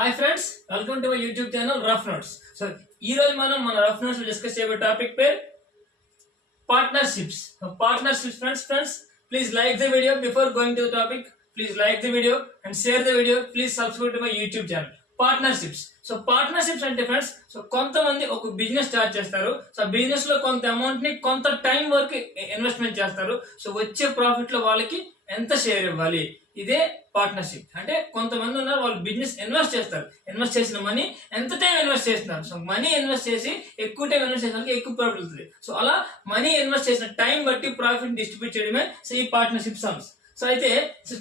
Hi friends, welcome to my YouTube channel rough notes. So ఈ రోజు మనం మన రఫ్ నోట్స్ డిస్కస్ చేయబోయే టాపిక్ పేరు partnerships. Friends, please like the video before going to the topic. Please like the video and share the video. Please subscribe to my YouTube channel. Partnerships అంటే friends, so కొంతమంది ఒక business start చేస్తారు. So business లో కొంత amount ని కొంత time వరకు investment చేస్తారు. సో వచ్చే ప్రాఫిట్ లో వాళ్ళకి ఎంత షేర్ ఇవ్వాలి, ఇదే పార్ట్నర్షిప్. అంటే కొంతమంది ఉన్నారు, వాళ్ళు బిజినెస్ ఇన్వెస్ట్ చేస్తారు. ఇన్వెస్ట్ చేసిన మనీ ఎంత టైం ఇన్వెస్ట్ చేస్తున్నారు. సో మనీ ఇన్వెస్ట్ చేసి ఎక్కువ టైం ఇన్వెస్ట్ చేసిన ఎక్కువ ప్రాఫిట్ వస్తుంది. సో అలా మనీ ఇన్వెస్ట్ చేసిన టైం బట్టి ప్రాఫిట్ డిస్ట్రిబ్యూట్ చేయడమే సో ఈ పార్ట్నర్షిప్ సమ్స్. సో అయితే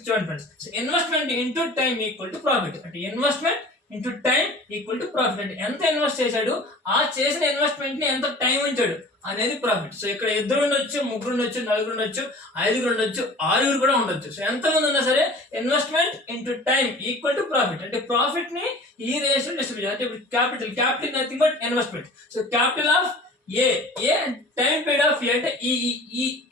చూడండి friends, so investment into time equal to profit. అంటే investment into time equal to profit. అంటే ఎంత ఇన్వెస్ట్ చేశాడు, ఆ చేసిన ఇన్వెస్ట్మెంట్ ని ఎంత టైం ఉంచాడు అనేది ప్రాఫిట్. సో ఇక్కడ ఇద్దరు ఉండొచ్చు, ముగ్గురు ఉండొచ్చు, నలుగురు ఉండొచ్చు, ఐదుగురు ఉండొచ్చు, ఆరుగురు కూడా ఉండొచ్చు. సో ఎంత మంది ఉన్నా సరే investment into time equal to profit. అంటే ప్రాఫిట్ ని ఈ రేషియో డిస్ట్రిబ్యూట్. అంటే ఇప్పుడు capital nothing but investment. So capital of a time period of a అంటే ఈ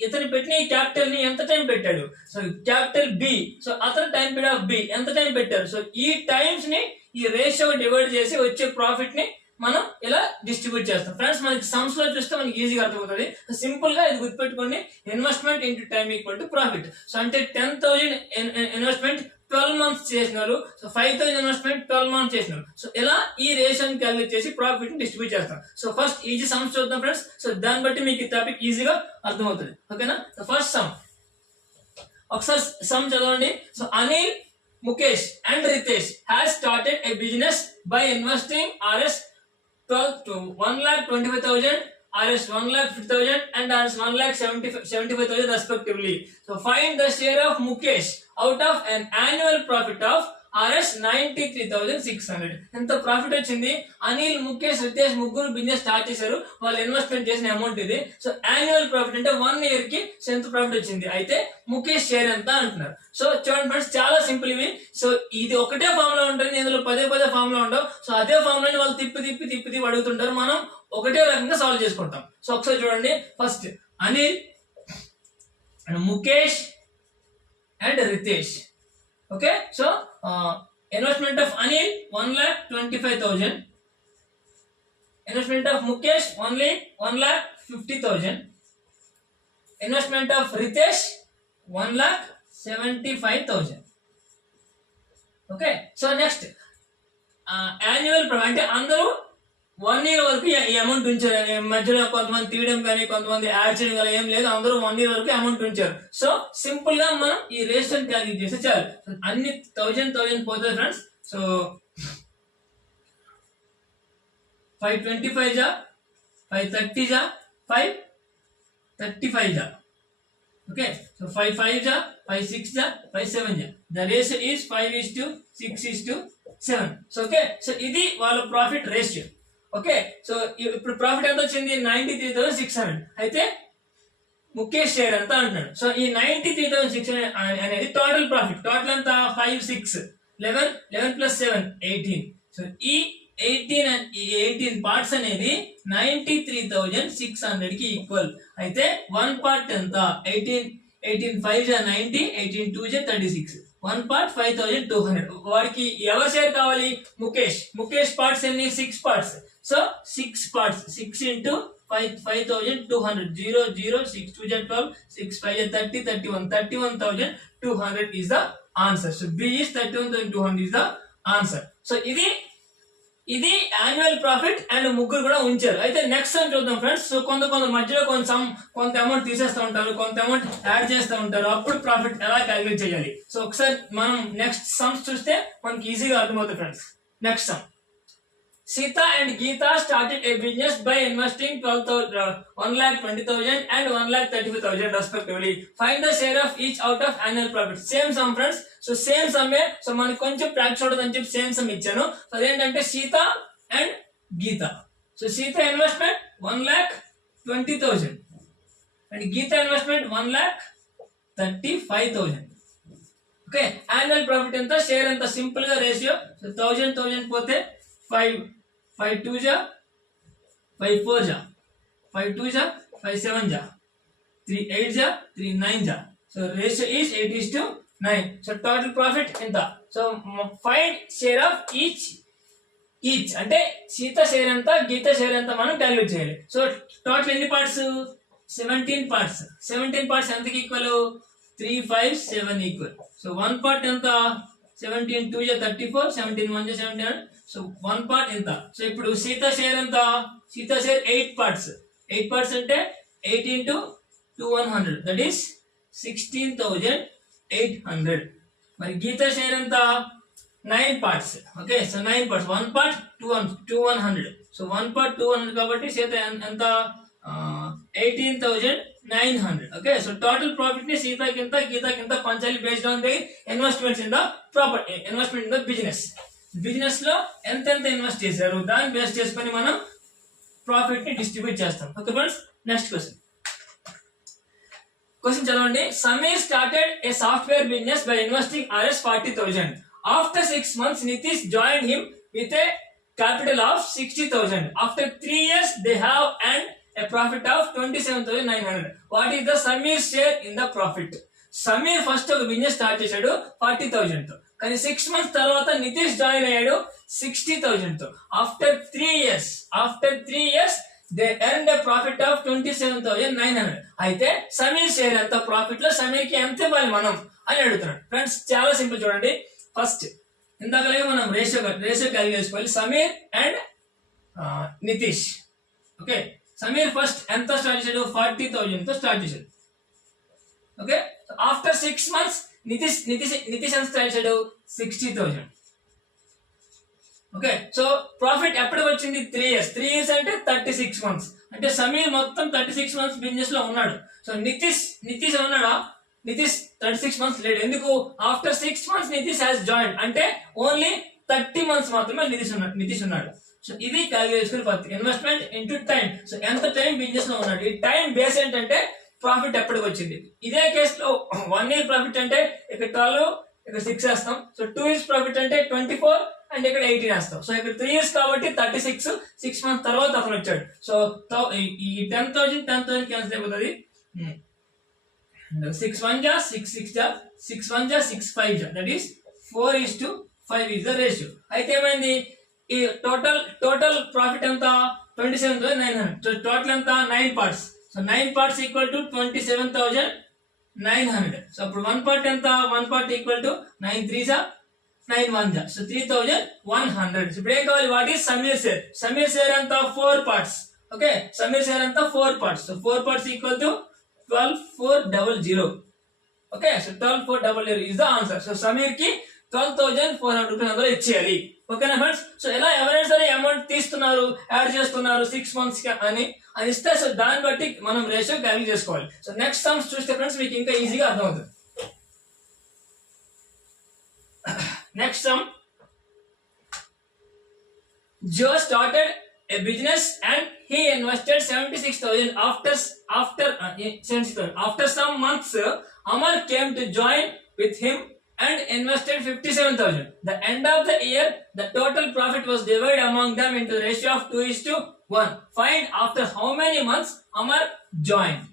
ఇతను పెట్టిన ఈ క్యాపిటల్ ని ఎంత టైం పెట్టాడు. సో క్యాపిటల్ బి, సో అతను టైం పీరియడ్ ఆఫ్ బి ఎంత టైం పెట్టారు. సో ఈ టైమ్స్ ని ఈ రేషియో డివైడ్ చేసి వచ్చే ప్రాఫిట్ ని మనం ఇలా డిస్ట్రిబ్యూట్ చేస్తాం. ఫ్రెండ్స్, మనకి సమ్స్ లో చూస్తే మనకి ఈజీగా అర్థమవుతుంది. సింపుల్ గా ఇది గుర్తుపెట్టుకోండి, investment into time equal to profit. So అంటే 10,000 ఇన్వెస్ట్మెంట్ 12 months చేసినారు. సో 5,000 ఇన్వెస్ట్మెంట్ 12 months చేసినారు. సో ఇలా ఈ రేషన్ క్యాలిక్యులేట్ చేసి ప్రాఫిట్ ని డిస్ట్రిబ్యూట్ చేస్తాం. సో ఫస్ట్ ఈజీ సమ్స్ చూద్దాం ఫ్రెండ్స్. సో దాన్ని బట్టి మీకు ఈ టాపిక్ ఈజీగా అర్థమవుతుంది. ఓకేనా? సో ఫస్ట్ సమ్, ఒకసారి సమ్ చదవండి. So Anil, Mukesh and Ritesh has started a business by investing Rs 1,25,000, Rs 1,50,000 and Rs 1,75,000 respectively. So find the share of Mukesh out of an annual profit of Rs 93,600. ఎంత profit వచ్చింది? అనిల్, ముఖేష్, రితేష్ ముగ్గురు business start చేశారు. వాళ్ళు investment చేసిన amount ఇది. So annual profit అంటే 1 year కి ఎంత ప్రాఫిట్ వచ్చింది. అయితే ముఖేష్ షేర్ ఎంత అంటున్నారు. సో చూడండి ఫ్రెండ్స్, చాలా సింపుల్ ఇవి. సో ఇది ఒకటే ఫామ్ లో ఉంటుంది, ఇందులో పదే ఫామ్ లో ఉండవు. సో అదే ఫామ్ లో వాళ్ళు తిప్పి అడుగుతుంటారు, మనం ఒకటే రకంగా సాల్వ్ చేసుకుంటాం. సో ఒకసారి చూడండి. First Anil and Mukesh and Ritesh. Okay, so investment of Anil 1,25,000, investment of Mukesh only 1,50,000, investment of Ritesh 1,75,000. Okay, so next annual profit అంటే అందరూ 1 year వరకు ఈ అమౌంట్ ఉంచారు. మధ్యలో కొంతమంది తీయడం కానీ కొంతమంది యాడ్ చేయడం కానీ ఏం లేదు, అందరూ 1 year వరకు అమౌంట్ ఉంచారు. సో సింపుల్ గా మనం ఈ రేషన్ క్యాలిక్యులేట్ చేస్తే చాలు. అన్ని 1000 పోతుంది ఫ్రెండ్స్. సో 525 జా, 530 జా, 535 జా. ఓకే, సో 55 జా, 56 జా, 57 జా. The ratio is 5:6:7. So okay, so ఇది వాళ్ళ ప్రాఫిట్ రేషియో. ఓకే, సో ఇప్పుడు ప్రాఫిట్ ఎంత వచ్చింది? 93,600. అయితే ముఖేష్ షేర్ ఎంత అంటున్నాడు. సో ఈ 93,600 అనేది టోటల్ ప్రాఫిట్. టోటల్ ఎంత? 5, 6, 11 plus 7 18. సో ఈ 18 పార్ట్స్ అనేది 93,600 కి ఈక్వల్. అయితే 1 part ఎంత? 18 5 జా 90, 18 2 జా 36. 1 part 5,200. వాడికి ఎవరి షేర్ కావాలి? ముఖేష్ పార్ట్స్ ఎన్ని? 6 parts. So 6 parts, 6 into 5,200. 0 0 6 2 is 12, 6 5 is 30, 31. 31,200 is the answer. So B is 31,200 is the answer. So ఇది యాన్యువల్ ప్రాఫిట్ అండ్ ముగ్గురు కూడా ఉంచారు. అయితే నెక్స్ట్ సమ్ చూద్దాం ఫ్రెండ్స్. సో కొంత మధ్యలో కొంత అమౌంట్ తీసేస్తూ ఉంటారు, కొంత అమౌంట్ యాడ్ చేస్తూ ఉంటారు. అప్పుడు ప్రాఫిట్ ఎలా క్యాలిక్యులేట్ చేయాలి. సో ఒకసారి మనం నెక్స్ట్ సమ్స్ చూస్తే మనకి ఈజీగా అర్థమవుతుంది friends. Next some, Sita and Geeta started a business by investing 1,20,000 and 1,35,000 respectively. Find the share of each out of annual profit. Same sum friends. So same sum. So మనకి కొంచెం practice అవుతుందని చెప్పి same some ఇచ్చాను. So అదేంటంటే Sita and Gita. So Sita investment 1,20,000 and Gita investment 1,35,000. Okay, annual profit ఎంత, share ఎంత? Simple గా ratio. So 1,000 పోతే 5 2 జా, 5 4 జా, 5 2 జా, 5 7 జా, 3 8 జా, 3 9 జా. So ratio is 8:9. So total profit ఎంత? So find share of each అంటే సీత షేర్ ఎంత, గీత షేర్ ఎంత మనం క్యాలిక్యులేట్ చేయాలి. సో టోటల్ ఎన్ని పార్ట్స్? 17 పార్ట్స్. 17 పార్ట్స్ ఎంతకి ఈక్వల్? 3, 5, 7 ఈక్వల్. సో 1 పార్ట్ ఎంత? 17 2 34, 17 1 17. సో 1 పార్ట్ ఎంత? సో ఇప్పుడు సీత షేర్ ఎంత? Sita share 8 parts. 8 పార్ట్స్ అంటే 8 into 2 100, దట్ ఈస్ 16,800. మరి గీత షేర్ ఎంత? 9 parts. Okay, so 9 parts. 1 part 100. So 1 part 200 కాబట్టి సీత ఎంత? 18,900. ఓకే, సో టోటల్ ప్రాఫిట్ ని సీతకింత గీతకింత పంచాలి based on the investments in the property, investment in the business లో ఎంత ఇన్వెస్ట్ చేశారు దాన్ని బేస్ చేసుకొని మనం ప్రాఫిట్ ని డిస్ట్రిబ్యూట్ చేస్తాం. ఓకే ఫ్రెండ్స్, నెక్స్ట్ క్వశ్చన్ చదవండి. Sameer started a software business by investing Rs 40,000. After 6 months, Nitish joined him with a capital of 60,000. After 3 years, they have earned a profit of 27,900. What is the Samir share in the profit? Sameer first ఒక business start చేశాడు 40,000 తో, కానీ 6 months తర్వాత Nitish join అయ్యాడు 60,000 తో. After 3 years they earned a profit of 27,900. అయితే Sameer share ఎంత profit లో, సమీర్ కి ఎంత ఇవ్వాలి మనం అని అడుగుతున్నాడు. ఫ్రెండ్స్ చాలా సింపుల్ చూడండి. ఫస్ట్ ఇందాకలాగే మనం రేషియో క్యాలిక్యులేట్ చేసుకోవాలి. Sameer and Nitish. Okay, Sameer first ఎంత స్టార్ట్ చేశాడు? 40,000 తో స్టార్ట్ చేశాడు. ఓకే, ఆఫ్టర్ 6 months నితీష్ ఎంత స్టార్ట్ చేశాడు? 60,000. ఓకే, సో ప్రాఫిట్ ఎప్పటికి వచ్చింది? 3 years. 3 years అంటే 36 months. అంటే సమీర్ మొత్తం 36 months బిజినెస్ లో ఉన్నాడు. సో నితీష్ ఉన్నాడా? నితీష్ 36 months లేడు. ఎందుకు? After 6 months Nitish has join, అంటే ఓన్లీ 30 months మాత్రమే నితీష్ ఉన్నాడు. సో ఇది calculation for investment into time. So ఎంత టైం బిజినెస్ లో ఉన్నాడు, ఈ టైం బేస్ ఏంటంటే ప్రాఫిట్ ఎప్పటికి వచ్చింది. ఇదే కేసులో 1 year ప్రాఫిట్ అంటే ఇక్కడ 12, ఇక్కడ 6 వేస్తాం. సో 2 years ప్రాఫిట్ అంటే 24 అండ్ ఇక్కడ 18 వేస్తాం. సో ఇక్కడ 3 years కాబట్టి 36. 6 months తర్వాత అతను వచ్చాడు. సో ఈ 10,000 క్యాన్సిల్ అయిపోతుంది. 6 1 ja 6 6 ja 6 1 ja 6 5 ja, that is 4:5 is the ratio. అయితే ఏమైంది? ఈ టోటల్ ప్రాఫిట్ ఎంత? 27,900. టోటల్ ఎంత? 9 parts. So 9 parts equal to 27,900. So అప్పుడు 1 part ఎంత? 1 part equal to 9 3 ja 9 1 ja, so 3,100. ఇప్పుడు ఏం కావాలి? What is Sameer share? Sameer share ఎంత? 4 parts. ఓకే, సమీర్ షేర్ ఎంత? 4 parts. So 4 parts equal to 12,400. Okay, so 12,400 is the answer. So Sameer కి 12,400 rupees అందులో ఇచ్చేయాలి. ఓకేనా ఫ్రెండ్స్? సో ఎలా ఎవరైనా సరే అమౌంట్ తీస్తున్నారు, యాడ్ చేస్తున్నారు 6 months కి అని ఇస్తే, సో దాన్ని బట్టి మనం రేషియో క్యాలిక్యులేట్ చేసుకోవాలి. సో నెక్స్ట్ సమ్స్ చూస్తే ఫ్రెండ్స్ మీకు ఇంకా ఈజీగా అర్థమవుతుంది. Next sum, Joe started a business and he invested 76,000. After some months, Amar came to join with him and invested 57,000. The end of the year, the total profit was divided among them into ratio of 2:1. Find after how many months Amar joined.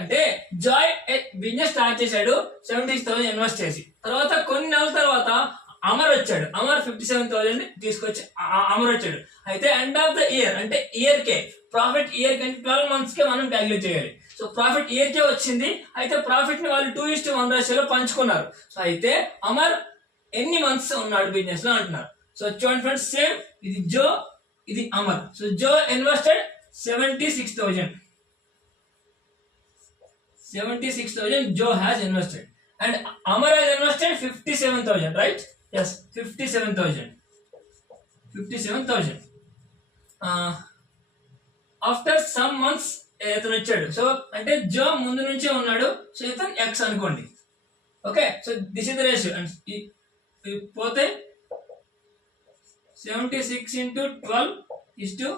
అంటే Joy business start చేశాడు 76,000 invest చేసి, తర్వాత కొన్ని నెలల తర్వాత అమర్ వచ్చాడు. అమర్ 57,000 తీసుకొచ్చి అమర్ వచ్చాడు. అయితే ఎండ్ ఆఫ్ ద ఇయర్ అంటే ఇయర్ కే ప్రాఫిట్, ఇయర్ కి 12 months కే మనం క్యాలిక్యులేట్ చేయాలి. సో ప్రాఫిట్ ఇయర్ కే వచ్చింది. అయితే ప్రాఫిట్ ని వాళ్ళు 2:1 రేషియోలో పంచుకున్నారు. సో అయితే అమర్ ఎన్ని మంత్స్ ఉన్నాడు బిజినెస్ లో అంటున్నారు. సో చూడండి ఫ్రెండ్స్, సేమ్ ఇది జో, ఇది Amar. So Joe invested 76,000. Joe has invested and Amar has invested 57,000, right? Yes, 57,000. After some months ఇతను వచ్చాడు. సో అంటే జో ముందు నుంచే ఉన్నాడు. సో ఇతను ఎక్స్ అనుకోండి. Okay, so this is the ratio. And పోతే 76 into 12 is to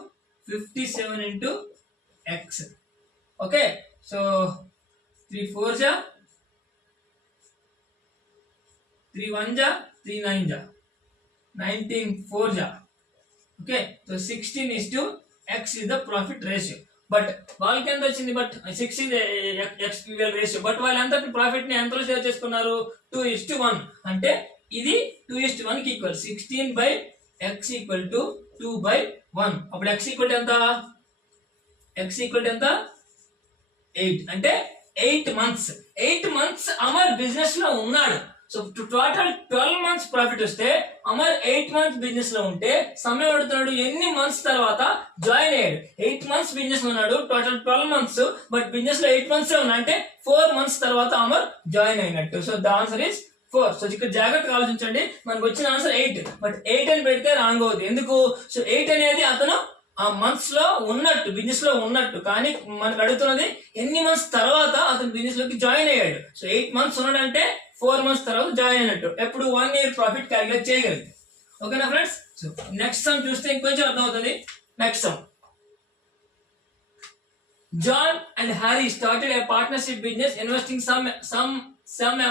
57 into x. Okay, so 3 4 ja 3 1 ja 3 9 ja 19 4 ja. Okay, so 16 is to x is the profit ratio. But వాళ్ళకి ఎంత వచ్చింది? But 6 is x ratio. But వాళ్ళు ఎంత profit ని ఎంతలో share చేసుకున్నారు? 2:1. అంటే ఇది 2:1 కి ఈక్వల్. 16/x equal to 2/1. అప్పుడు x ఈక్వల్ ఎంత? x ఈక్వల్ ఎంత? 8. అంటే 8 months. 8 months అమర్ బిజినెస్ లో ఉన్నాడు. సో టోటల్ 12 months ప్రాఫిట్ వస్తే అమర్ 8 months బిజినెస్ లో ఉంటే సమయం అడుగుతున్నాడు ఎన్ని మంత్స్ తర్వాత జాయిన్ అయ్యాడు. 8 months బిజినెస్ ఉన్నాడు, టోటల్ 12 months, బట్ బిజినెస్ లో 8 months ఉన్నా అంటే 4 months తర్వాత అమర్ జాయిన్ అయినట్టు. So the answer is 4. So ఇక్కడ జాగ్రత్తగా ఆలోచించండి. మనకు వచ్చిన ఆన్సర్ 8, బట్ 8 అని పెడితే రాంగ్ అవుతుంది. ఎందుకు? సో 8 అనేది అతను ఆ మంత్స్ లో ఉన్నట్టు, బిజినెస్ లో ఉన్నట్టు, కానీ మనకు అడుగుతున్నది ఎన్ని మంత్స్ తర్వాత అతను బిజినెస్ లోకి జాయిన్ అయ్యాడు. సో 8 months ఉన్నాడంటే 4 months తర్వాత జాయిన్ అయినట్టు. ఎప్పుడు 1 year ప్రాఫిట్ క్యాలిక్యులేట్ చేయగలదు. ఓకేనా ఫ్రెండ్స్? సో నెక్స్ట్ సమ్ చూస్తే ఇంకొంచెం అర్థం అవుతుంది. Next some, John and Harry started a partnership business investing some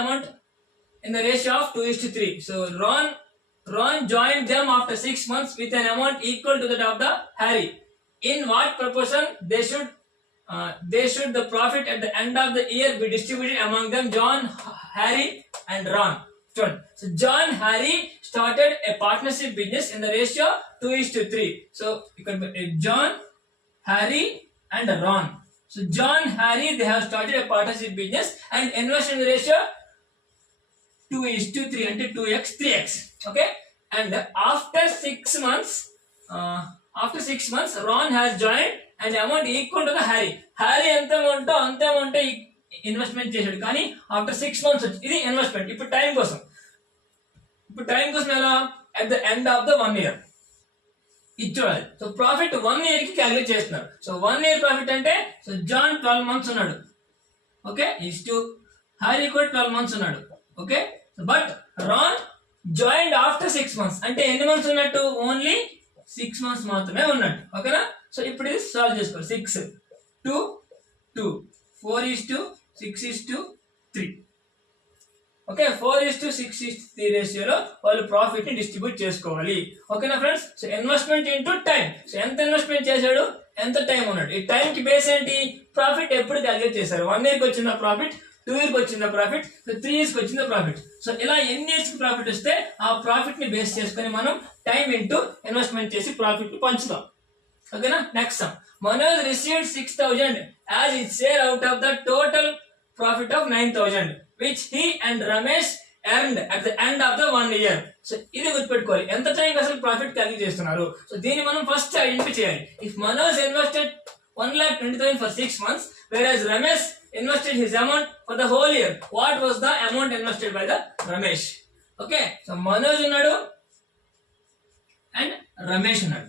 amount in the ratio of 2:3. So Ron joined them after 6 months with an amount equal to that of the Harry. In what proportion they should the profit at the end of the year be distributed among them, John, Harry and Ron? So John, Harry started a partnership business in the ratio 2:3. So you can John, Harry and Ron. So John, Harry, they have started a partnership business and invested in the ratio 2:3 అంటే 2x 3x. Okay, and after 6 months Ron has joined and amount equal to the Harry. Harry ఎంత amount అంతే amount investment చేశాడు, కానీ after 6 months ఇది investment. ఇప్పుడు time కోసం ఎలా? At the end of the 1 year ఇది చూడాలి. సో ప్రాఫిట్ 1 year కి క్యాలిక్యులేట్ చేస్తున్నారు. సో 1 year ప్రాఫిట్ అంటే సో జాన్ 12 months ఉన్నాడు. ఓకే, ఈస్ టు హ్యారీ కూడా 12 months ఉన్నాడు. Okay, but Ron joined after 6 months అంటే ఎన్ని మంత్స్ ఉన్నట్టు? ఓన్లీ 6 months మాత్రమే ఉన్నట్టు. ఓకేనా? సో ఇప్పుడు ఇది సాల్వ్ చేసుకోవాలి. 6 2 2 4:6:3. ఓకే, 4:6:3 రేషియోలో వాళ్ళు ప్రాఫిట్ ని డిస్ట్రిబ్యూట్ చేసుకోవాలి. ఓకేనా friends? So investment into time. So ఎంత ఇన్వెస్ట్మెంట్ చేశాడు, ఎంత టైం ఉన్నాడు, ఈ టైం కి బేస్ ఏంటి? ప్రాఫిట్ ఎప్పుడు క్యాలిక్యులేట్ చేశారు? 1 year కి వచ్చిన ప్రాఫిట్, 2 year కి వచ్చిన ప్రాఫిట్, సో 3 years కి వచ్చిన ప్రాఫిట్. సో ఇలా ఎన్ని ఇయర్స్ కి ప్రాఫిట్ వస్తే ఆ ప్రాఫిట్ ని బేస్ చేసుకొని మనం టైం ఇంటూ ఇన్వెస్ట్మెంట్ చేసి ప్రాఫిట్ ని పంచుతాం. ఓకేనా? Next some, Manoj received 6,000 as his share out of the total profit of 9,000 which he and Ramesh earned at the end of the 1 year. So ఇది గుర్తుపెట్టుకోవాలి, ఎంత టైం అసలు ప్రాఫిట్ క్యాలిక్యులేట్ చేస్తున్నారు. So దీన్ని మనం ఫస్ట్ ఐడెంటిఫై చేయాలి. If Manoj invested 1,20,000 for 6 months whereas Ramesh invested his amount for the whole year, what was the amount invested by the Ramesh? Okay, so Manoj ఉన్నాడు and Ramesh ఉన్నాడు.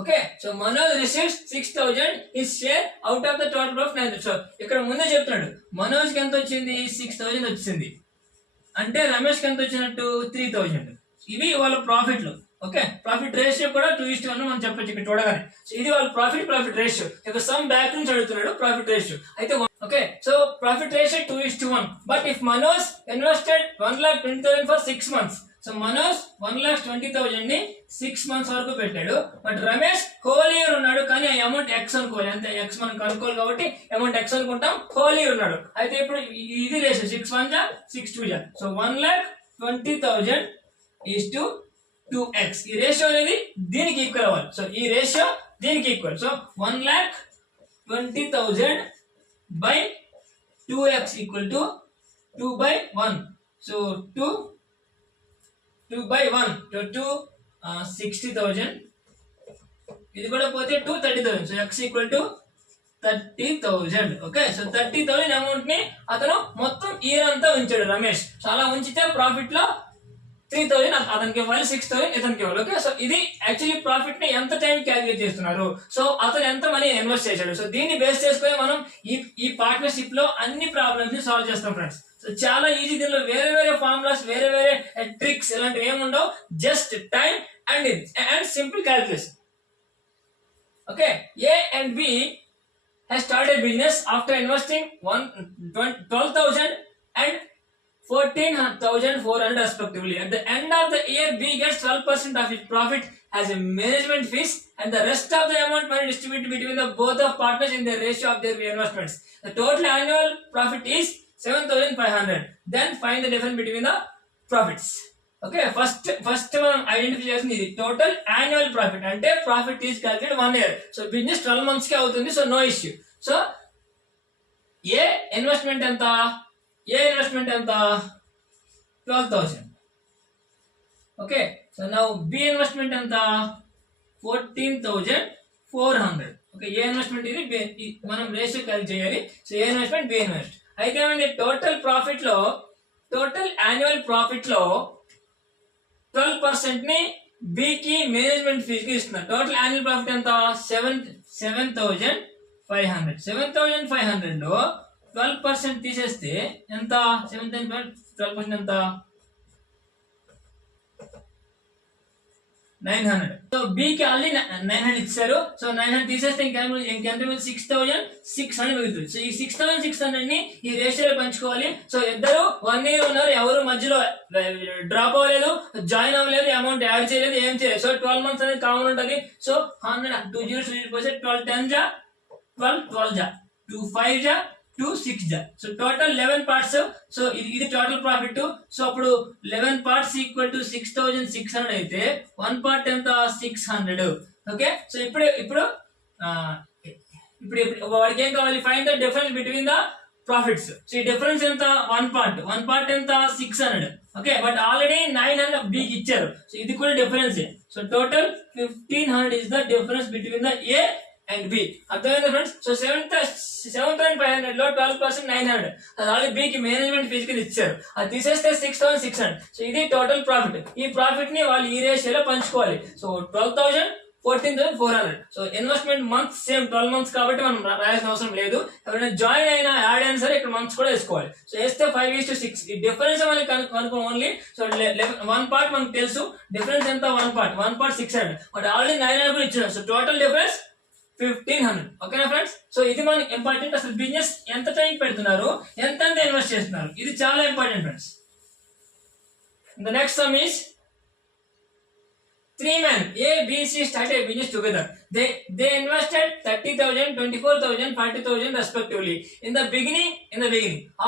Okay, so Manoj receives 6,000 his share out of the total of 9,000. So ఇక్కడ ముందే చెప్తున్నాడు మనోజ్ కి ఎంత వచ్చింది? 6,000 వచ్చింది. అంటే రమేష్ కి ఎంత వచ్చినట్టు? 3,000. ఇవి వాళ్ళ ప్రాఫిట్లు. ఓకే, ప్రాఫిట్ రేషియో కూడా 2:1 మనం చెప్పొచ్చు ఇక్కడ చూడగానే. సో ఇది వాళ్ళ ప్రాఫిట్ రేషియో. ఇక సమ్ బ్యాక్ నుంచి అడుగుతున్నాడు ప్రాఫిట్ రేషియో అయితే. Okay, so profit ratio 2:1. But if Manoj invested 1,20,000 for 6 months, so Manoj 1,20,000 ని 6 months వరకు పెట్టాడు. బట్ రమేష్ హోల్ ఇయర్ ఉన్నాడు, కానీ ఆ అమౌంట్ ఎక్స్ అనుకోవాలి. అంతే, ఎక్స్ మనం కనుక్కోవాలి కాబట్టి అమౌంట్ ఎక్స్ అనుకుంటాం. హోల్ ఇయర్ ఉన్నాడు. అయితే ఇప్పుడు ఇది ratio 6 1 6 2. So 1,20,000 is to 2x. ఈ రేషియో అనేది దీనికి ఈక్వల్ అవ్వాలి. సో ఈ రేషియో దీనికి equal. So 1,20,000 by 2x equal to 2/1. So 2/1 60,000. ఇది కూడా పోతే 30,000. So x equal to 30,000. Okay, so 30,000 amount ని అతను మొత్తం ఇయర్ అంతా ఉంచాడు రమేష్. సో అలా ఉంచితే ప్రాఫిట్ లో 3,000 అతనికి ఇవ్వాలి, 6,000 ఇతనికి ఇవ్వాలి. ఓకే, సో ఇది యాక్చువల్లీ ప్రాఫిట్ ని ఎంత టైం క్యాలిక్యులేట్ చేస్తున్నారు. సో అతను ఎంత మనీ ఇన్వెస్ట్ చేశాడు. సో దీన్ని బేస్ చేసుకొని మనం ఈ పార్ట్నర్షిప్ లో అన్ని ప్రాబ్లమ్స్ ని సాల్వ్ చేస్తాం ఫ్రెండ్స్. సో చాలా ఈజీ. దీనిలో వేరే ఫార్ములాస్, వేరే ట్రిక్స్ ఇలాంటివి ఏముండవు. Just time and simple calculation. Okay, A and B has started business after investing 12,000 and 14,400 respectively. At the end of the year, B gets 12% of its profit as a management fees, and the rest of the amount money distributed between the both of partners in the ratio of their investments. The total annual profit is 7,500. Then find the difference between the profits. Okay, first మనం identify చేసింది ఇది total annual profit. అంటే profit is calculated 1 year. So business 12 months కి అవుతుంది, so no issue. So ఏ investment ఎంత 12,000. Okay, so now B investment ఎంత 14,400. Okay, ఏ investment ఇది మనం రేషియో క్యాలిక్యులేట్ చేయాలి. సో ఏ ఇన్వెస్ట్మెంట్ బి ఇన్వెస్ట్. అయితే ఏమంటే టోటల్ యాన్యువల్ ప్రాఫిట్ లో 12% ని బి కి మేనేజ్మెంట్ ఫీజ్ కి ఇస్తున్నారు. టోటల్ యాన్యువల్ ప్రాఫిట్ ఎంత 7,500. 7,500 లో 12% తీసేస్తే ఎంత 7,500 ఎంత 900. సో బి కి ఆల్రెడీ 900 ఇచ్చారు. సో 900 తీసేస్తే ఇంకెంత 6,600 మిగులుతుంది. సో ఈ 6,600 ని ఈ రేషియోలో పంచుకోవాలి. సో ఇద్దరు 1 year ఉన్నారు, ఎవరు మధ్యలో డ్రాప్ అవ్వలేదు, జాయిన్ అవ్వలేదు, అమౌంట్ యాడ్ చేయలేదు, ఏం చేయలేదు. సో 12 months అనేది కామన్ ఉంటుంది. సో 100 2 zeros 12 10 జా 12 జా 2 5 జా 2 6 జా. So total 11 parts. సో ఇది టోటల్ ప్రాఫిట్. సో అప్పుడు 11 parts ఈక్వల్ టు 6,600 అయితే 1 part ఎంత 600. ఓకే, సో ఇప్పుడు వాడికి ఏం కావాలి, find the difference between the profits. So ఈ డిఫరెన్స్ ఎంత 1 part ఎంత 600. ఓకే, బట్ ఆల్రెడీ 900 బికి ఇచ్చారు. సో ఇది కూడా difference. So total 1,500 is the difference between the A and B. అర్థమైందా ఫ్రెండ్స్? సో 7,500 లో 12% 900. అది ఆల్రెడీ బి కి మేనేజ్మెంట్ ఫీజ్ కి ఇచ్చారు. అది తీసేస్తే 6,600. సో ఇది టోటల్ ప్రాఫిట్. ఈ ప్రాఫిట్ ని వాళ్ళు ఈ రేషియోలో పంచుకోవాలి. So 12,000 14,400. So investment months same 12 months కాబట్టి మనం రాయాల్సిన అవసరం లేదు. ఎవరైనా జాయిన్ అయినా యాడ్ అయినా సరే ఇక్కడ మంత్స్ కూడా వేసుకోవాలి. సో వేస్తే 5:6. ఈ డిఫరెన్స్ మనకి కనుక్కో ఓన్లీ. సో 1 part మనకు తెలుసు, డిఫరెన్స్ ఎంత 1 part 600. బట్ ఆల్రెడీ 900 కూడా ఇచ్చారు. So total difference 1,500. ఓకేనా ఫ్రెండ్స్? సో ఇది మనకి ఇంపార్టెంట్. అసలు బిజినెస్ ఎంత టైం పెడుతున్నారు, ఎంత ఇన్వెస్ట్ చేస్తున్నారు, ఇది చాలా important friends. The next sum is 3 men A, B, C started a business together. They invested 30,000, 24,000, 40,000 respectively. In the beginning.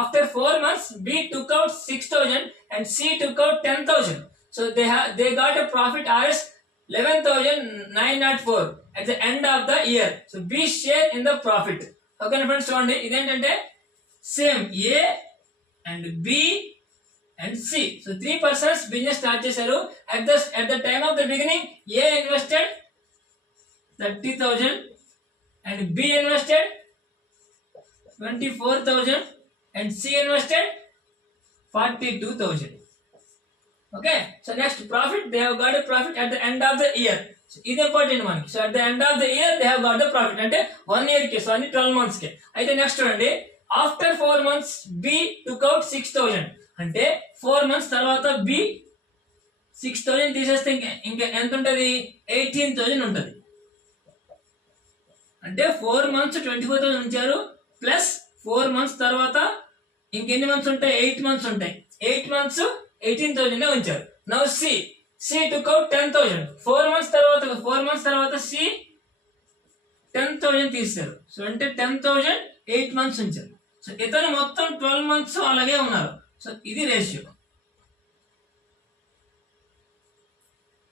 After 4 months, B took out 6,000 and C took out 10,000. So they got a profit as 11,904 at the end of the year. So B share in the profit. Okay friends, చూడండి ఇదేంటంటే same A and B and C. So 3 persons business start చేశారు. At the time of the beginning, A invested 30,000 and B invested 24,000 and C invested 42,000. Okay, so next profit, they have got a profit at the end of the year. So ఇది important మనకి. So at the end of the year they have got the profit. అంటే 1 year కి, so అన్ని 12 months కి. అయితే next చూడండి, after 4 months B took out 6,000. అంటే 4 months తర్వాత B 6,000 తీసేస్తే ఇంకా ఎంత ఉంటది 18,000 ఉంటది. అంటే 4 months 24,000 ఉంచారు, ప్లస్ 4 months తర్వాత ఇంకెన్ని మంత్స్ ఉంటాయి 8 months ఉంటాయి. 8 months 18,000 ఉంచారు. Now C took out 10,000. 4 months తర్వాత C 10,000 తీశారు. సో అంటే 10,000 8 months ఉంచారు. సో ఇతను మొత్తం 12 months అలాగే ఉన్నారు. సో ఇది రేషియో.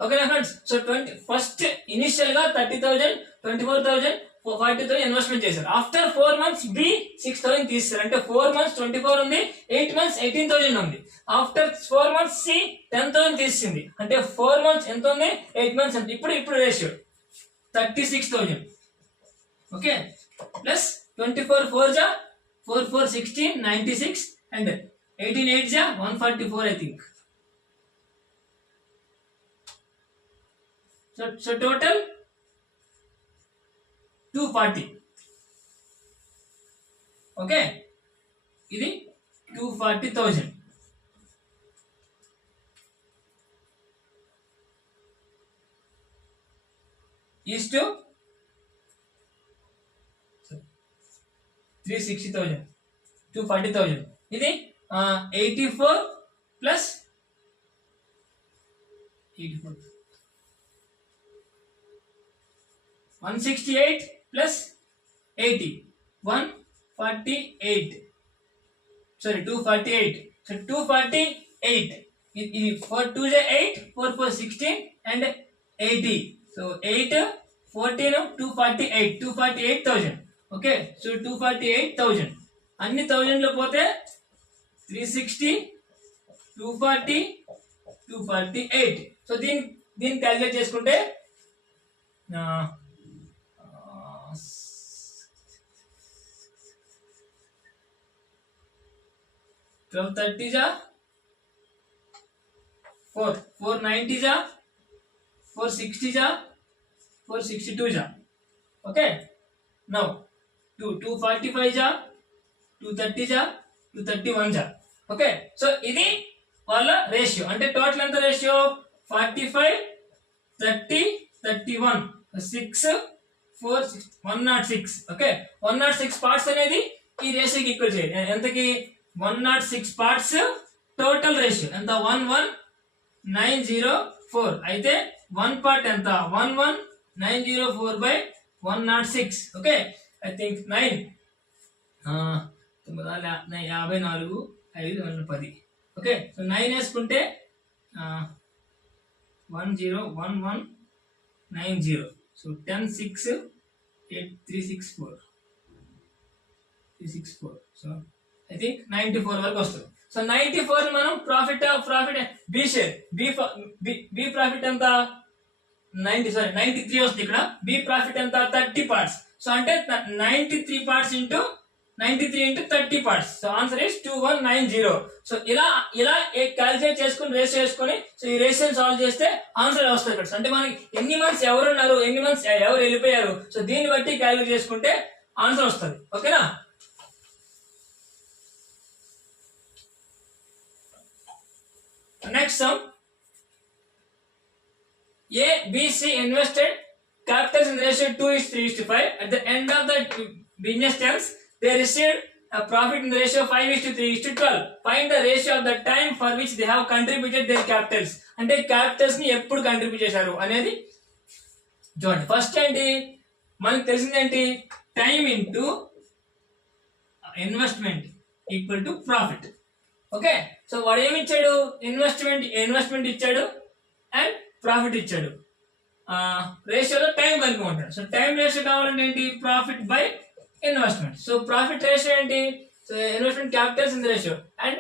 ఓకేనా ఫ్రెండ్స్? సో ఫస్ట్ ఇనిషియల్ గా 30,000, 24,000, 40,000 ఇన్వెస్ట్మెంట్ చేశారు. ఆఫ్టర్ 4 months B 6,000 తీస్తారు. అంటే 4 months 24 ఉంది, 8 months 18,000 ఉంది. ఆఫ్టర్ 4 months C 10,000 తీసింది. అంటే 4 months ఎంత ఉంది 8 months ఎంత. ఇప్పుడు రేషియో 36,000. ఓకే, ప్లస్ 24 4 జా 4 4 16 96 అండ్ 18 8 జా 144 I think. So total 240. Okay, ఇది 240,000. Is to 360,000, 240,000. ఇది 84 ప్లస్ 84 168 plus 80 148. Sorry, 248. So 248 ఇది 4 2 8 4 4 16 and 80. So 8 14 248 248,000. ఓకే, సో 248,000 అన్ని 1000 లో పోతే 360 240 248. సో దీన్ని క్యాలిక్యులేట్ చేసుకుంటే 1230 जा 490 जा 460 जा 462 जा. ఓకే, నౌ 245 जा 230 जा 231 जा. ఓకే, సో ఇది వాళ్ళ రేషియో. అంటే టోటల్ ఎంత రేషియో 45 30 31 6 4 106. ఓకే, 106 పార్ట్స్ అనేది ఈ రేషియోకి ఈక్వల్ చేయాలి. ఎంతకి 106 పార్ట్స్ టోటల్ రేషియో ఎంత 11904. అయితే 1 పార్ట్ ఎంత 11904 by 106. Okay, I think 9 54 5 10. Okay, so 9 వేసుకుంటే 101190. సో 10 6 8 364 364. సో ఐ థింక్ 94 వరకు వస్తుంది. సో 94 మనం profit B share B profit ఎంత 93 వస్తుంది. ఇక్కడ బి ప్రాఫిట్ ఎంత 30 పార్ట్స్. సో అంటే 93 parts into 93 into 30 parts. So answer is 2190. So ఇలా క్యాలిక్యులేట్ చేసుకుని రేషియో చేసుకొని సో ఈ రేషియో సాల్వ్ చేస్తే ఆన్సర్ వస్తుంది ఇక్కడ. అంటే మనకి ఎన్ని మంత్స్ ఎవరు ఉన్నారు, ఎన్ని మంత్స్ ఎవరు వెళ్ళిపోయారు, సో దీన్ని బట్టి క్యాలిక్యులేట్ చేసుకుంటే ఆన్సర్ వస్తుంది. ఓకేనా? Next some. A, B, C invested capitals in the ratio 2:3:5. At the end of the business terms, they received a profit in the ratio 5:3:12. Find the ratio of the time for which they have contributed their capitals. అంటే Capitals ని ఎప్పుడు contribute చేశారు అనేది చూడండి. First ఏంటి మనకు తెలిసింది ఏంటి, time into investment equal to profit. Okay, so వాడు ఏమి ఇచ్చాడు, ఇన్వెస్ట్మెంట్ ఇచ్చాడు అండ్ ప్రాఫిట్ ఇచ్చాడు. రేషియోలో టైం కనుక్కుంటాడు. సో టైం రేషియో కావాలంటే ఏంటి, profit by investment. So profit ratio ఏంటి, so investment capitals in the ratio and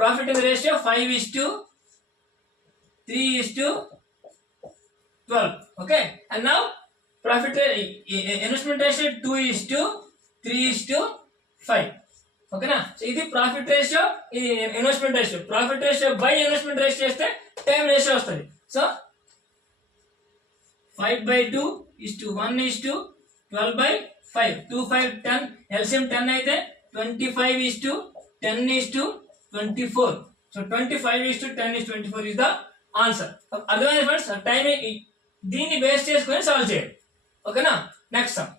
profit in the ratio 5:3:12. Okay, and now profit investment ratio 2:3:5. ఓకేనా? సో ఇది profit ratio, ఇది investment ratio. Profit ratio by investment ratio చేస్తే time ratio వస్తుంది. So 5/2:1:12/5. 2 5 10 LCM 10 అయితే 25:10:24. So 25:10:24 is the answer. అర్థమైంది friends? Time దీన్ని base చేసుకొని solve చేయాలి. ఓకేనా? Next some.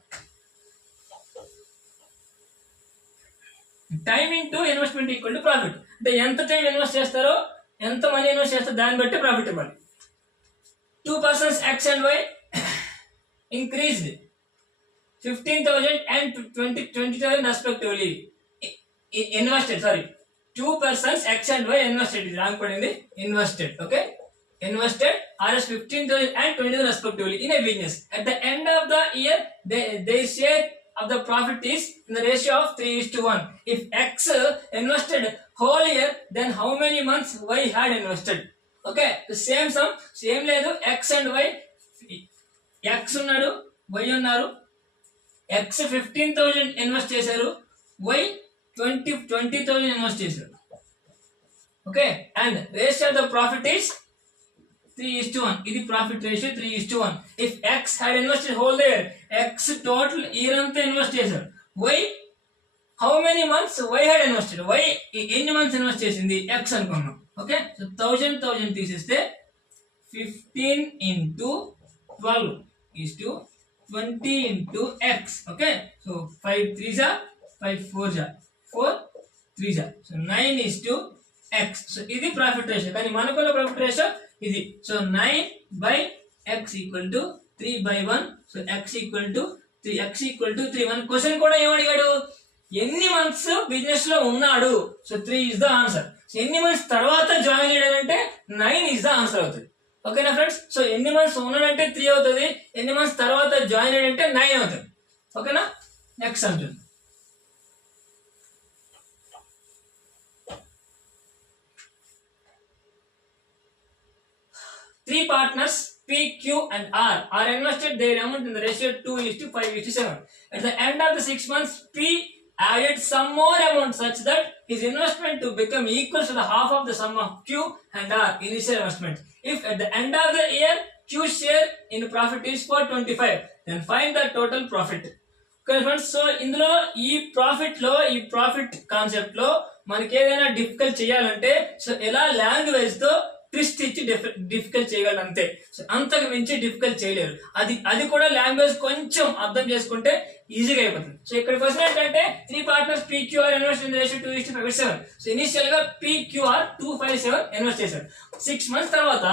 Time into investment equal to profit. అంటే ఎంత టైం ఇన్వెస్ట్ చేస్తారో, ఎంత మనీ ఇన్వెస్ట్ చేస్తారో దాన్ని బట్టి ప్రాఫిట్ ఇవ్వాలి. 2 persons X and Y increased 15,000 and 20,000 respectively. Invested, sorry. 2 persons X and Y invested. This wrong put invested. Okay, invested Rs 15,000 and 20,000 respectively in a business. At the end of the year, they share of the profit is in the ratio of 3:1. If X invested whole year, then how many months Y had invested? Okay, the same sum, same లేదు. X and Y, X ఉన్నాడు, Y ఉన్నారు. X 15,000 invest చేశారు, Y 20,000 invest చేశారు. Okay, and ratio of the profit is 3:1. ఇది profit ratio 3:1. If X had invested whole year, X total year అంతా invest చేశారు. Y how many months Y had invested, Y ఎన్ని months invest చేసింది X అనుకున్నాం. Okay, so 1000 తీసేస్తే 15 into 12 is to 20 into X. Okay, so 5 3s 5 4s 4 3s, so 9 is to X. So ఇది profit ratio. కానీ మనకున్న profit ratio ఇది. So 9/X equal to 3/1. So X equal to 3. మన question కూడా ఏమడిగాడు, ఎన్ని months business లో ఉన్నాడు. So 3 is the answer. ఎన్ని మంత్స్ తర్వాత జాయిన్ అయ్యాడంటే 9 ఈజ్ ద ఆన్సర్ అవుతుంది. ఓకేనా ఫ్రెండ్స్? సో ఎన్ని మంత్స్ ఉన్నాడంటే 3 అవుతుంది, ఎన్ని మంత్స్ తర్వాత జాయిన్ అయ్యాడంటే 9 అవుతుంది. ఓకేనా? నెక్స్ట్ అంటుంది 3 partners P, Q and R are invested their amount in the ratio 2:5:7. At the end of the 6 months, P added some more amount such that his investment to become equal to the half of the sum of Q and R initial investment. If at the end of the year Q's share in profit is 425, then find the total profit. Okay friends, so ఇందులో ఈ profit concept లో మనకి ఏదైనా difficult చేయాలంటే so ఎలా language తో twist ఇచ్చి difficult చేయగలరు అంతే. సో అంతకు మించి డిఫికల్ట్ చేయలేరు. అది కూడా లాంగ్వేజ్ కొంచెం అర్థం చేసుకుంటే ఈజీగా అయిపోతుంది. సో ఇక్కడ క్వశ్చన్ ఏంటంటే 3 partners PQR invest in ratio 2:5:7. So initial గా PQR 257 ఇన్వెస్ట్ చేశారు. 6 months తర్వాత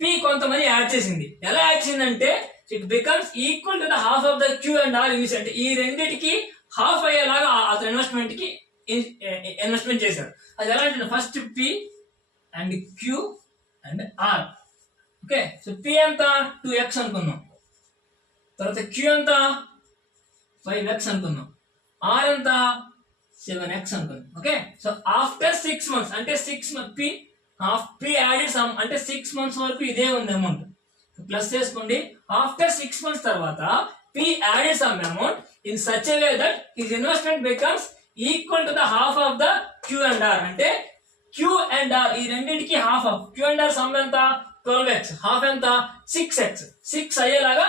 P కొంతమంది యాడ్ చేసింది. ఎలా యాడ్ చేసిందంటే it becomes equal to the half of the Q and R initial. అంటే ఈ రెండిటికి హాఫ్ అయ్యేలాగా అతను ఇన్వెస్ట్మెంట్ కి ఇన్వెస్ట్మెంట్ చేశారు. అది ఎలా అంటే first P and Q and R. Okay, so P ఎంత 2x అనుకున్నాం, తర్వాత Q ఎంత 5x అనుకున్నాం, R ఎంత 7x అనుకున్నాం. ఓకే, సో ఆఫ్టర్ 6 months అంటే 6 months P యాడెడ్ సమ్ అంటే 6 months వరకు ఇదే ఉంది అమౌంట్. ప్లస్ చేసుకోండి. ఆఫ్టర్ 6 months తర్వాత P added some amount in such a way that his investment becomes equal to the half of the Q and R. అంటే Q and R ఈ రెండింటికి half of Q and R some ఎంత 12x, half ఎంత 6x. 6 అయ్యేలాగా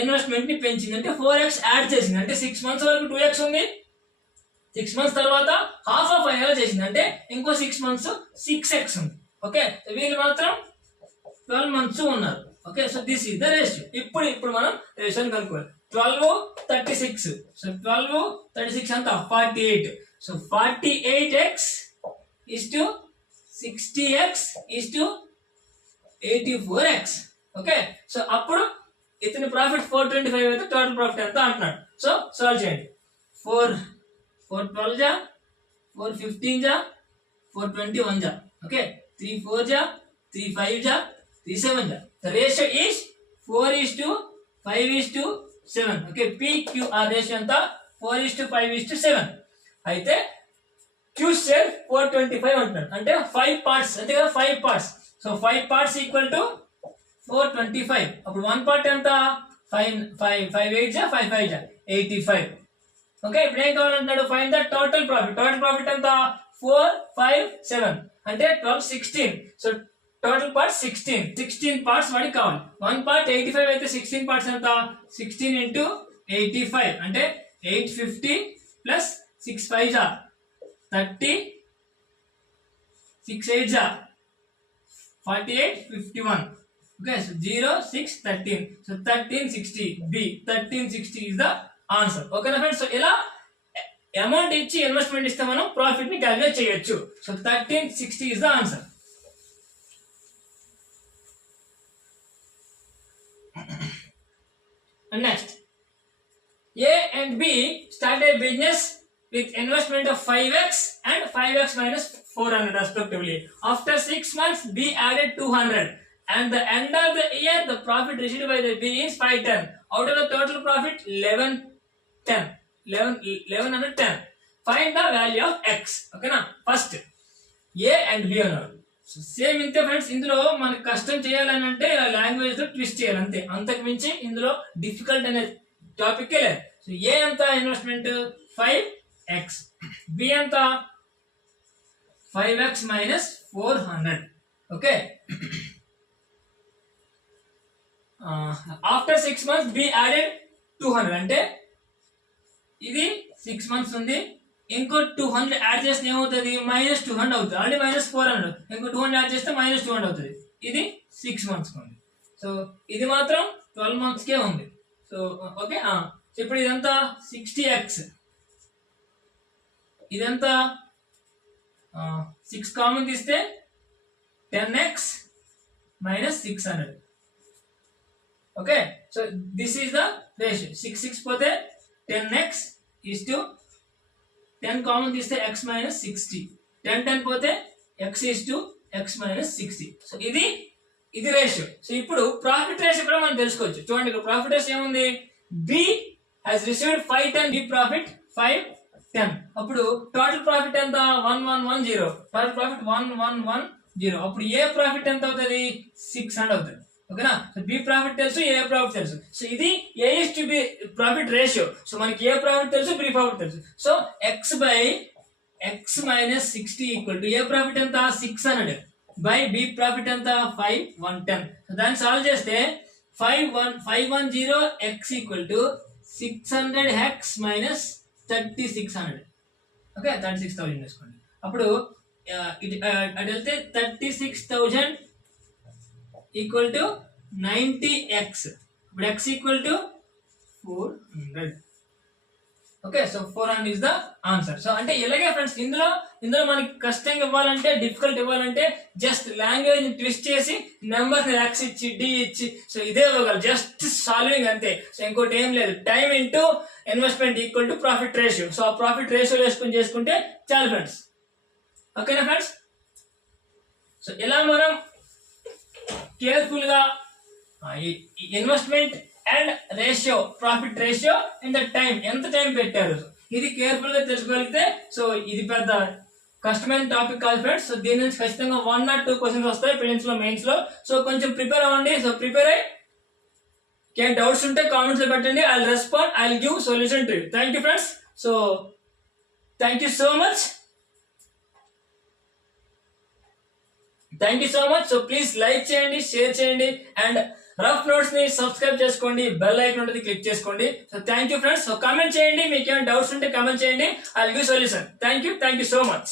investment ని పెంచింది. అంటే 4x add చేసింది. అంటే 6 months వరకు 2x ఉంది, 6 months తర్వాత హాఫ్ ఆఫ్ అయ్యేలా చేసింది. అంటే ఇంకో 6 months 6x ఉంది. ఓకే, వీళ్ళు మాత్రం 12 months ఉన్నారు. Okay, so this is the ratio. ఇప్పుడు మనం రేషియోని కనుక్కోవాలి. 12 36. సో 12 36 అంత 48. So 48x is to 60x is to 84x. Okay, so అప్పుడు ఇతని ప్రాఫిట్ 425 అయితే టోటల్ ప్రాఫిట్ ఎంత అంటున్నాడు. సో సాల్వ్ చేయండి. 4 12 జా, 4 15 జా, 4 21 జా. ఓకే, 3 4 జా, 3 5 జా, 3 7 జా. The ratio is 4:5:7. Okay, PQR ratio ఎంత 4:5:7. అయితే Q share 425 అంటున్నాడు. అంటే 5 parts అంతే కదా, 5 parts. So 5 parts equal to 425. అప్పుడు 1 part ఎంత 5 8 జా 5 5 జా 85. ఓకే, ఇప్పుడు ఏం కావాలంటున్నాడు, find the total profit. Total profit ఎంత 4 5 7 అంటే 12 16. సో టోటల్ పార్ట్స్ 16 parts వాడికి కావాలి. 1 part 85 అయితే 16 parts ఎంత 16 into 85 అంటే 850 ప్లస్ 6 5 జా 30, 6 8 జా 48 51. Okay, so 0 6 13. So 1360 B. 1360 is the answer. Okay na friends, so ఇలా అమౌంట్ ఇచ్చి ఇన్వెస్ట్మెంట్ ఇస్తే మనం ప్రాఫిట్ ని క్యాలిక్యులేట్ చేయొచ్చు. So 1360 is the answer. And next, A and B started a business with investment of 5x and 5x minus 400 respectively. After 6 months, B added 200. And the end of the year, the profit received by the B is 510. Out of the total profit, 1110. Find the value of x. Okay na? First, A and B అన్నారు. Same ఇంతే friends. ఇందులో మనకు కష్టం చేయాలని అంటే ఇలా language తో twist చేయాలి అంతే. అంతకు మించి ఇందులో డిఫికల్ట్ అనే టాపిక్ లేదు. సో ఏ ఎంత ఇన్వెస్ట్మెంట్ 5x, B ఎంత 5x minus 400. Okay, after 6 months B added 200. అంటే ఇది 6 months ఉంది, ఇంకో 200 యాడ్ చేస్తే ఏమవుతుంది -200 అవుతుంది. ఆల్రెడీ -400, ఇంకో 200 యాడ్ చేస్తే -200 అవుతుంది. ఇది 6 months ఉంది. సో ఇది మాత్రం 12 months కే ఉంది. సో ఓకే, ఇప్పుడు ఇదంతా 60x, ఇదంతా 6 కామన్ తీస్తే 10x minus 600. Okay, so this is the ratio. 6 పోతే 10x is to 10 కామన్ తీస్తే x minus 60. 10 పోతే x:x-60. సో ఇది రేషియో. సో ఇప్పుడు ప్రాఫిట్ రేషియో కూడా మనం తెలుసుకోవచ్చు. చూడండి ఇక్కడ ప్రాఫిట్ రేషియో ఏముంది, B has received 510, B profit 510. అప్పుడు టోటల్ ప్రాఫిట్ ఎంత 1110, టోటల్ ప్రాఫిట్ 1110. అప్పుడు ఏ ప్రాఫిట్ ఎంత అవుతుంది 600 అవుతుంది. ఓకేనా. సో బి ప్రాఫిట్ తెలుసు, ఏ ప్రాఫిట్ తెలుసు. సో ఇది A:B ప్రాఫిట్ రేషియో. సో మనకి ఏ ప్రాఫిట్ తెలుసు, బి ప్రాఫిట్ తెలుసు. So x/x-60 equal to A profit ఎంత 600 బై బి ప్రాఫిట్ ఎంత 510. సో దాన్ని సాల్వ్ చేస్తే 510 x equal to 600x minus 3600. Okay 36,000 వేసుకోండి. అప్పుడు అటు వెళ్తే 36,000 ఈక్వల్ టు 90x. ఇప్పుడు x equal to 400. Okay so 400 is the answer. So అంటే ఇలాగే ఫ్రెండ్స్ ఇందులో మనకి కష్టంగా ఇవ్వాలంటే, డిఫికల్ట్ ఇవ్వాలంటే జస్ట్ లాంగ్వేజ్ ట్విస్ట్ చేసి నెంబర్స్ x ఇచ్చి d ఇచ్చి సో ఇదే ఇవ్వగలరు. జస్ట్ సాల్వింగ్ అంతే. సో ఇంకోటి ఏం లేదు. Time into investment equal to profit ratio. So ఆ ప్రాఫిట్ రేషియో వేసుకుని చేసుకుంటే చాలు ఫ్రెండ్స్. ఓకేనా ఫ్రెండ్స్. సో ఇలా మనం కేర్ఫుల్ గా investment and ratio, profit ratio and time, ఎంత టైం పెట్టారు ఇది కేర్ఫుల్ గా తెలుసుకోగలిగితే సో ఇది పెద్ద కష్టమైన టాపిక్ కాదు ఫ్రెండ్స్. సో దీని నుంచి ఖచ్చితంగా 1 or 2 క్వశ్చన్స్ వస్తాయి ప్రిలిమ్స్ లో, మెయిన్స్ లో. సో కొంచెం ప్రిపేర్ అవ్వండి. సో ప్రిపేర్ అయ్యి ఏం డౌట్స్ ఉంటే కామెంట్స్ లో పెట్టండి. I will respond, I will give solution to you. Thank you friends. So thank you so much. So please like చేయండి, షేర్ చేయండి అండ్ రఫ్ నోట్స్ ని సబ్స్క్రైబ్ చేసుకోండి. బెల్ ఐకాన్ ఉంటుంది, క్లిక్ చేసుకోండి. So thank you friends. So comment చేయండి, మీకు ఏమైనా doubts ఉంటే కామెంట్ చేయండి. I will give solution. Thank you so much.